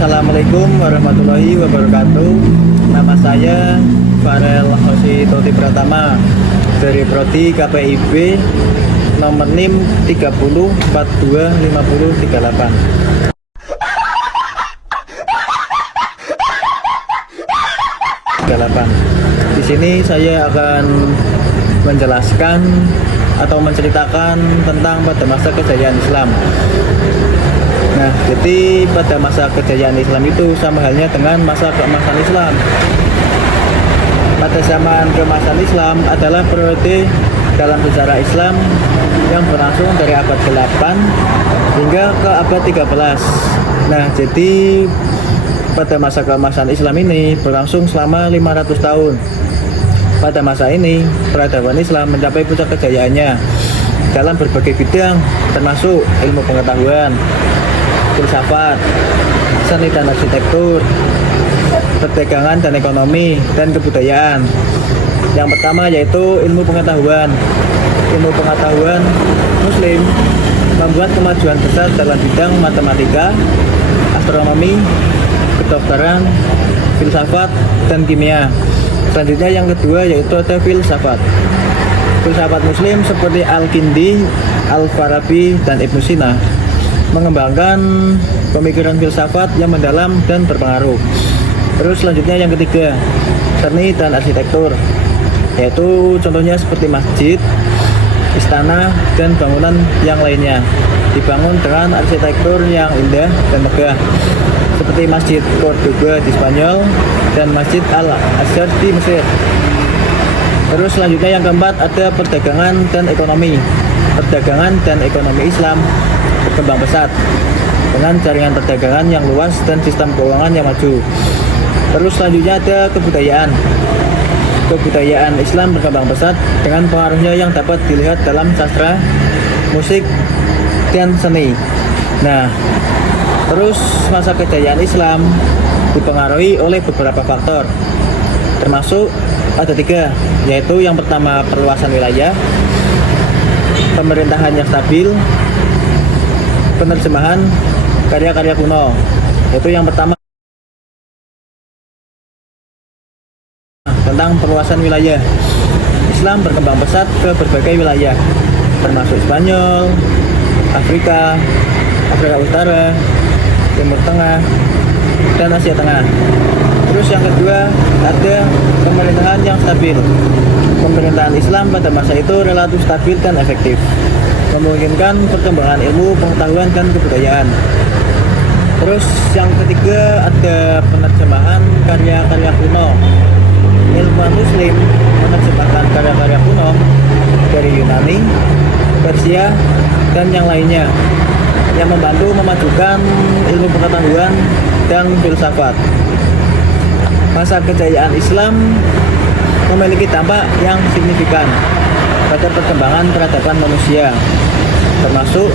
Assalamualaikum warahmatullahi wabarakatuh. Nama saya Farel Hosi Toti Pratama dari Prodi KPIB nomor NIM 30 42 50 38. Di sini saya akan menjelaskan atau menceritakan tentang pada masa kejayaan Islam. Nah, jadi pada masa kejayaan Islam itu sama halnya dengan masa keemasan Islam. Pada zaman keemasan Islam adalah periode dalam sejarah Islam yang berlangsung dari abad ke-8 hingga ke abad 13. Nah, jadi pada masa keemasan Islam ini berlangsung selama 500 tahun. Pada masa ini, peradaban Islam mencapai puncak kejayaannya dalam berbagai bidang, termasuk ilmu pengetahuan, filsafat, seni dan arsitektur, perdagangan dan ekonomi, dan kebudayaan. Yang pertama yaitu ilmu pengetahuan. Ilmu pengetahuan Muslim membuat kemajuan besar dalam bidang matematika, astronomi, kedokteran, filsafat, dan kimia. Selanjutnya yang kedua yaitu ada filsafat. Filsafat Muslim seperti Al-Kindi, Al-Farabi, dan Ibnu Sina mengembangkan pemikiran filsafat yang mendalam dan berpengaruh. Terus selanjutnya yang ketiga, seni dan arsitektur, yaitu contohnya seperti masjid, istana, dan bangunan yang lainnya dibangun dengan arsitektur yang indah dan megah, seperti Masjid Cordoba di Spanyol dan Masjid Al-Azhar di Mesir. Terus selanjutnya yang keempat ada perdagangan dan ekonomi. Perdagangan dan ekonomi Islam berkembang pesat dengan jaringan perdagangan yang luas dan sistem keuangan yang maju. Terus selanjutnya ada kebudayaan. Kebudayaan Islam berkembang pesat dengan pengaruhnya yang dapat dilihat dalam sastra, musik, dan seni. Nah, terus masa kejayaan Islam dipengaruhi oleh beberapa faktor, termasuk ada 3, yaitu yang pertama perluasan wilayah, pemerintahan yang stabil, penerjemahan karya-karya kuno. Yaitu yang pertama tentang perluasan wilayah. Islam berkembang pesat ke berbagai wilayah, termasuk Spanyol, Afrika Utara, Timur Tengah, dan Asia Tengah. Terus yang kedua ada pemerintahan yang stabil. Pemerintahan Islam pada masa itu relatif stabil dan efektif, memungkinkan perkembangan ilmu, pengetahuan, dan kebudayaan. Terus yang ketiga ada penerjemahan karya-karya kuno. Ilmuwan Muslim menerjemahkan karya-karya kuno dari Yunani, Persia, dan yang lainnya, yang membantu memajukan ilmu pengetahuan dan filsafat. Masa kejayaan Islam memiliki dampak yang signifikan pada perkembangan peradaban manusia, termasuk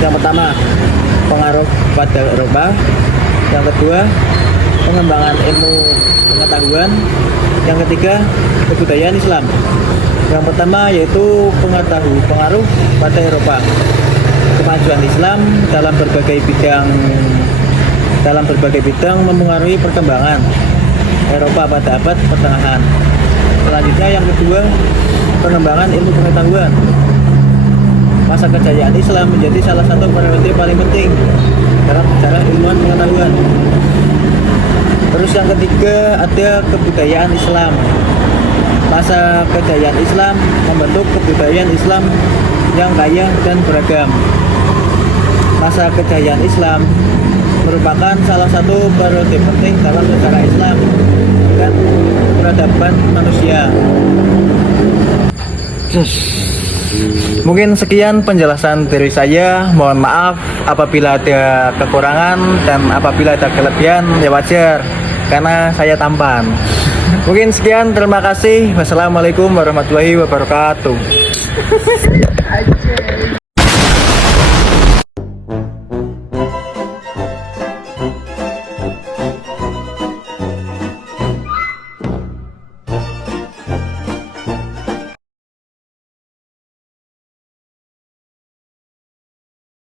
yang pertama pengaruh pada Eropa, yang kedua pengembangan ilmu pengetahuan, yang ketiga kebudayaan Islam. Yang pertama yaitu pengaruh pada Eropa. Kemajuan Islam dalam berbagai bidang mempengaruhi perkembangan Eropa pada abad pertengahan. Selanjutnya yang kedua, pengembangan ilmu pengetahuan. Masa kejayaan Islam menjadi salah satu periode paling penting dalam sejarah ilmuwan pengetahuan. Terus yang ketiga ada kebudayaan Islam. Masa kejayaan Islam membentuk kebudayaan Islam yang kaya dan beragam. Masa kejayaan Islam merupakan salah satu periode penting dalam sejarah Islam dan peradaban manusia. Mungkin sekian penjelasan dari saya. Mohon maaf apabila ada kekurangan, dan apabila ada kelebihan ya wajar, karena saya tampan. Mungkin sekian, terima kasih. Wassalamualaikum warahmatullahi wabarakatuh.